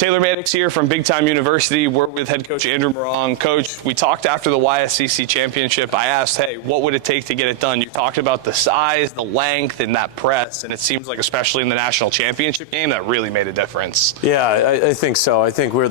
Taylor Mannix here from Big Time University. We're with head coach Andrew Morong. Coach, we talked after the YSCC championship. I asked, hey, what would it take to get it done? You talked about the size, the length, and that press, and it seems like especially in the national championship game, that really made a difference. Yeah, I think so. I think we're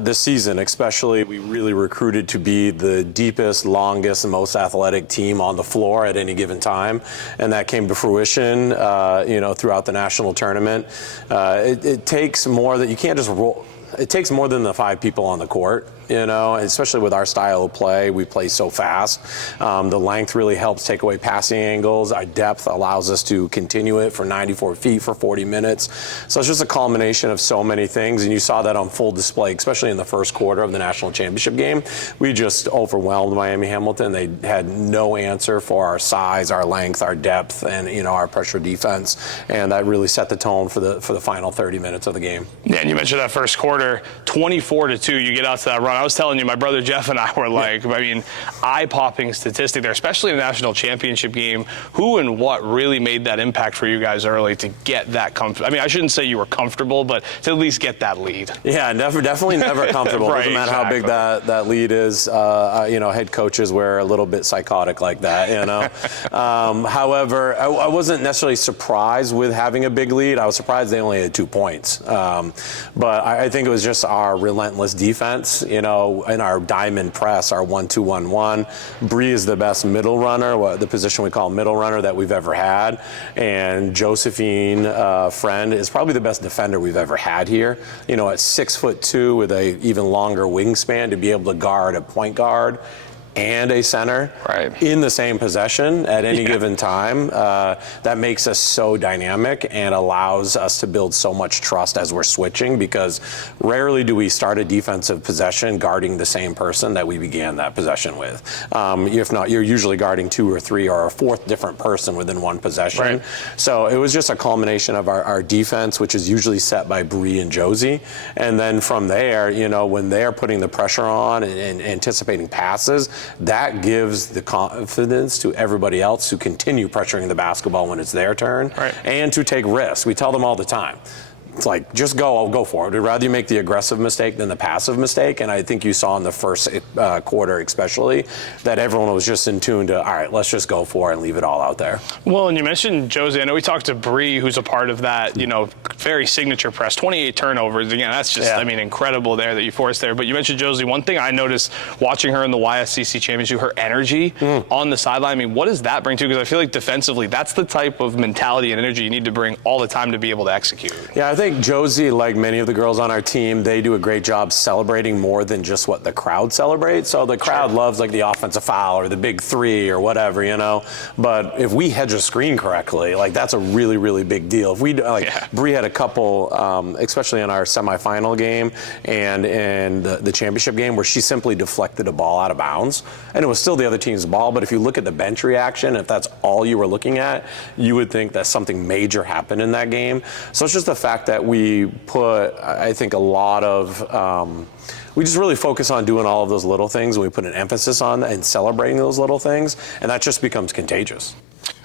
this season especially, we really recruited to be the deepest, longest, and most athletic team on the floor at any given time, and that came to fruition, throughout the national tournament. It takes more that you can't just roll. It takes more than the 5 people on the court, especially with our style of play. We play so fast. The length really helps take away passing angles. Our depth allows us to continue it for 94 feet for 40 minutes. So it's just a culmination of so many things, and you saw that on full display, especially in the first quarter of the national championship game. We just overwhelmed Miami Hamilton. They had no answer for our size, our length, our depth, and our pressure defense, and that really set the tone for the final 30 minutes of the game. Yeah, and you mentioned that first quarter, 24-2. You get out to that run. I was telling you, my brother Jeff and I were like, eye-popping statistic there, especially in the national championship game. Who and what really made that impact for you guys early to get that comfortable? I shouldn't say you were comfortable, but to at least get that lead. Yeah, definitely never comfortable. Right, doesn't matter how big that lead is. Head coaches were a little bit psychotic like that, However, I wasn't necessarily surprised with having a big lead. I was surprised they only had 2 points. But I think it was just our relentless defense, in our diamond press, our 1-2-1-1. Bree is the best middle runner, the position we call middle runner, that we've ever had. And Josephine Friend is probably the best defender we've ever had here. At 6'2" with a even longer wingspan to be able to guard a point guard and a center in the same possession at any given time. That makes us so dynamic and allows us to build so much trust as we're switching, because rarely do we start a defensive possession guarding the same person that we began that possession with. If not, you're usually guarding 2 or 3 or a 4th different person within one possession. Right. So it was just a culmination of our defense, which is usually set by Bree and Josie. And then from there, when they're putting the pressure on and anticipating passes, that gives the confidence to everybody else to continue pressuring the basketball when it's their turn, and to take risks. We tell them all the time. It's like, just I'll go for it. We'd rather you make the aggressive mistake than the passive mistake. And I think you saw in the first quarter especially that everyone was just in tune to, all right, let's just go for it and leave it all out there. Well, and you mentioned Josie. I know we talked to Bree, who's a part of that, very signature press, 28 turnovers. Again, that's just, incredible there that you forced there. But you mentioned Josie. One thing I noticed watching her in the YSCC championship, her energy on the sideline. What does that bring to? Because I feel like defensively, that's the type of mentality and energy you need to bring all the time to be able to execute. Yeah, I think Josie, like many of the girls on our team, they do a great job celebrating more than just what the crowd celebrates. So the crowd loves like the offensive foul or the big 3 or whatever, But if we hedge a screen correctly, that's a really, really big deal. If we Bree had a couple, especially in our semifinal game and in the championship game, where she simply deflected a ball out of bounds, and it was still the other team's ball. But if you look at the bench reaction, if that's all you were looking at, you would think that something major happened in that game. So it's just the fact that we put, I think, a lot of, we just really focus on doing all of those little things, and we put an emphasis on and celebrating those little things, and that just becomes contagious.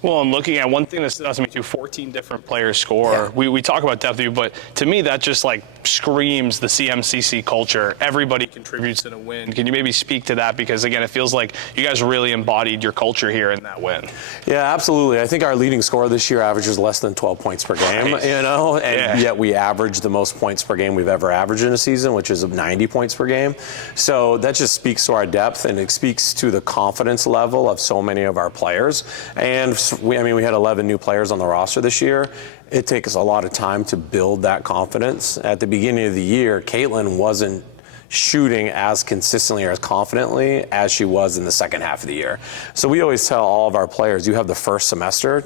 Well, I'm looking at one thing that stood out to me too, 14 different players score. Yeah. We talk about depth, but to me that just screams the CMCC culture. Everybody contributes in a win. Can you maybe speak to that? Because again, it feels like you guys really embodied your culture here in that win. Yeah, absolutely. I think our leading scorer this year averages less than 12 points per game, and yet we average the most points per game we've ever averaged in a season, which is 90 points per game. So that just speaks to our depth, and it speaks to the confidence level of so many of our players. And we had 11 new players on the roster this year. It takes a lot of time to build that confidence. At the beginning of the year, Caitlin wasn't shooting as consistently or as confidently as she was in the second half of the year. So we always tell all of our players, you have the first semester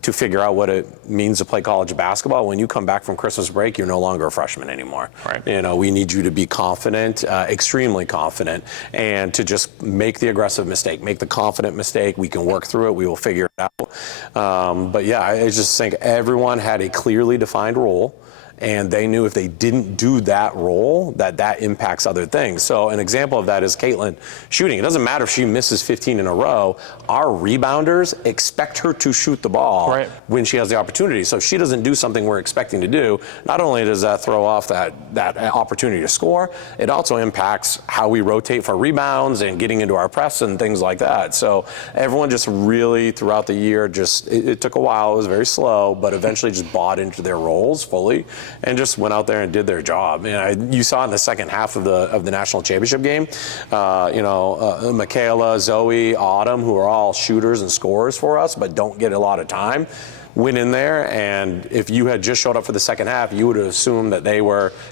to figure out what it means to play college basketball. When you come back from Christmas break, you're no longer a freshman anymore. Right. We need you to be confident, extremely confident, and to just make the aggressive mistake, make the confident mistake. We can work through it. We will figure it out. But yeah, I just think everyone had a clearly defined role. And they knew if they didn't do that role, that impacts other things. So an example of that is Caitlin shooting. It doesn't matter if she misses 15 in a row. Our rebounders expect her to shoot the ball when she has the opportunity. So if she doesn't do something we're expecting to do, not only does that throw off that opportunity to score, it also impacts how we rotate for rebounds and getting into our press and things like that. So everyone just really, throughout the year, it took a while. It was very slow, but eventually just bought into their roles fully and just went out there and did their job. You saw in the second half of the national championship game, Michaela, Zoe, Autumn, who are all shooters and scorers for us, but don't get a lot of time, went in there, and if you had just showed up for the second half, you would have assumed that they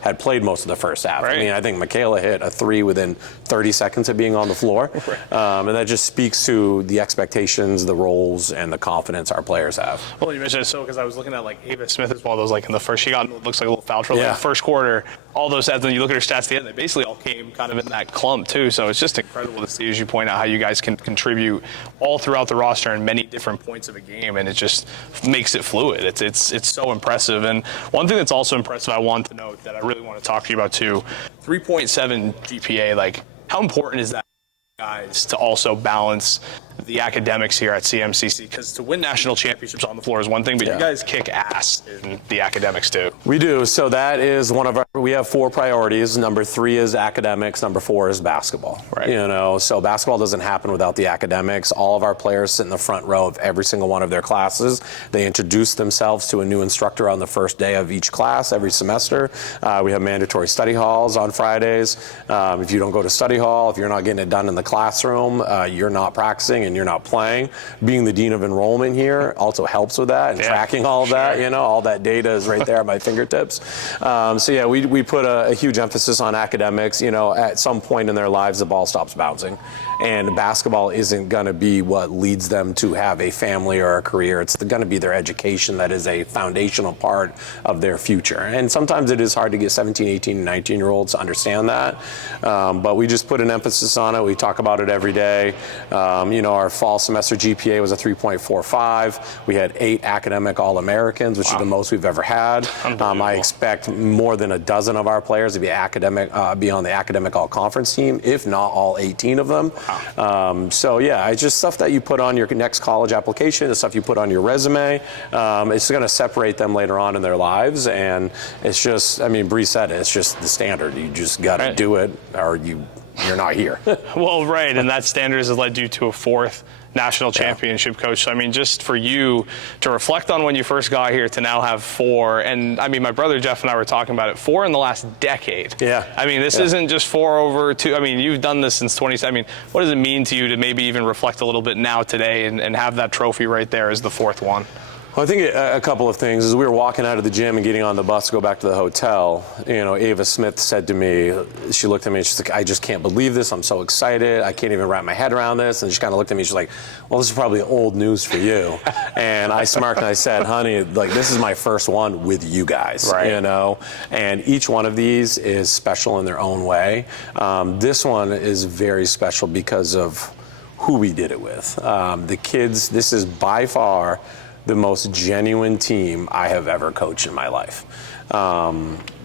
had played most of the first half. Right. I mean, I think Michaela hit a 3 within 30 seconds of being on the floor, and that just speaks to the expectations, the roles, and the confidence our players have. Well, you mentioned it so because I was looking at like Ava Smith as well. Those in the first, she looks like a little foul trouble in the first quarter. All those stats, when you look at her stats at the end, they basically all came kind of in that clump too. So it's just incredible to see, as you point out, how you guys can contribute all throughout the roster in many different points of a game, and it just makes it fluid. It's so impressive. And one thing that's also impressive I want to note that I really want to talk to you about too, 3.7 GPA, like how important is that, guys, to also balance the academics here at CMCC? Because to win national championships on the floor is one thing, but you guys kick ass in the academics too. We do. So that is we have 4 priorities. Number 3 is academics. Number 4 is basketball. Right. So basketball doesn't happen without the academics. All of our players sit in the front row of every single one of their classes. They introduce themselves to a new instructor on the first day of each class every semester. We have mandatory study halls on Fridays. If you don't go to study hall, if you're not getting it done in the classroom, you're not practicing and you're not playing. Being the dean of enrollment here also helps with that, and tracking all of that. All that data is right there at my fingertips. We put a huge emphasis on academics. At some point in their lives, the ball stops bouncing, and basketball isn't going to be what leads them to have a family or a career. It's going to be their education that is a foundational part of their future. And sometimes it is hard to get 17, 18, and 19-year-olds to understand that, but we just put an emphasis on it. We talk about it every day. Our fall semester GPA was a 3.45. We had 8 academic All-Americans, which is the most we've ever had. I expect more than a dozen of our players to be on the academic All-Conference team, if not all 18 of them. It's just stuff that you put on your next college application, the stuff you put on your resume. It's going to separate them later on in their lives, and it's just, Bree said it, it's just the standard. You just got to do it, or you're not here. Well, right, and that standard has led you to a 4th national championship, Coach. So, just for you to reflect on when you first got here to now have 4, and my brother Jeff and I were talking about it, 4 in the last decade. Yeah. This isn't just 4 over 2. You've done this since 20. What does it mean to you to maybe even reflect a little bit now today and have that trophy right there as the 4th one? Well, I think a couple of things. As we were walking out of the gym and getting on the bus to go back to the hotel, Ava Smith said to me, she looked at me and she's like, I just can't believe this. I'm so excited. I can't even wrap my head around this. And she kind of looked at me. She's like, well, this is probably old news for you. And I smirked and I said, honey, this is my first one with you guys, and each one of these is special in their own way. This one is very special because of who we did it with. The kids, this is by far the most genuine team I have ever coached in my life.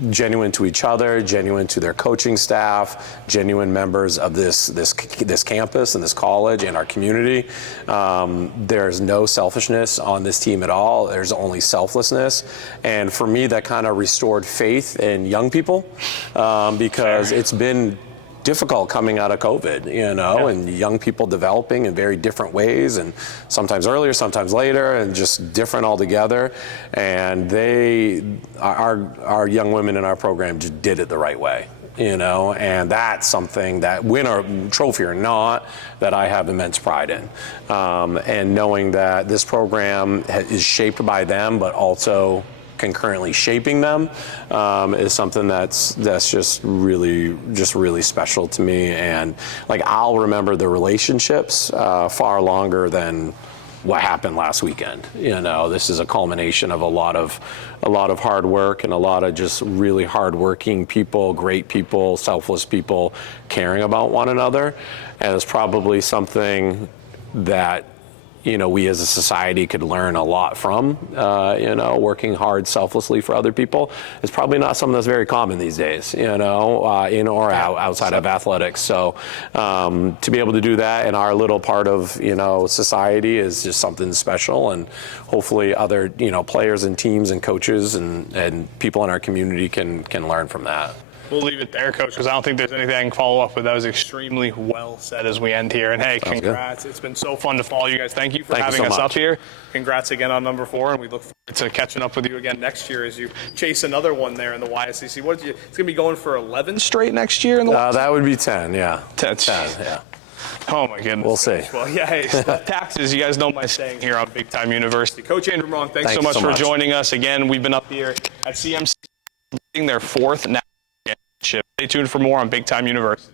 Genuine to each other, genuine to their coaching staff, genuine members of this campus and this college and our community. There's no selfishness on this team at all. There's only selflessness. And for me, that kind of restored faith in young people because it's been difficult coming out of COVID, and young people developing in very different ways, and sometimes earlier, sometimes later, and just different altogether. And our young women in our program just did it the right way, and that's something that, win or trophy or not, that I have immense pride in. And knowing that this program is shaped by them, but also concurrently shaping them is something that's just really special to me. And I'll remember the relationships far longer than what happened last weekend. This is a culmination of a lot of hard work and a lot of just really hardworking people, great people, selfless people caring about one another. And it's probably something that we as a society could learn a lot from. Working hard selflessly for other people is probably not something that's very common these days, in or outside of athletics. So to be able to do that in our little part of, society is just something special. And hopefully other, players and teams and coaches and people in our community can learn from that. We'll leave it there, Coach, because I don't think there's anything I can follow up with. That was extremely well said as we end here. And, hey, congrats. It's been so fun to follow you guys. Thank you for having us up here. Congrats again on number 4, and we look forward to catching up with you again next year as you chase another one there in the YSCC. It's going to be going for 11 straight next year in the YSCC? That would be 10, yeah. 10, yeah. Oh, my goodness. We'll see. Well, yeah, hey, taxes, you guys know my saying here on Big Time University. Coach Andrew Morong, thanks so much for joining us. Again, we've been up here at CMC, their 4th national championship. Stay tuned for more on Big Time University.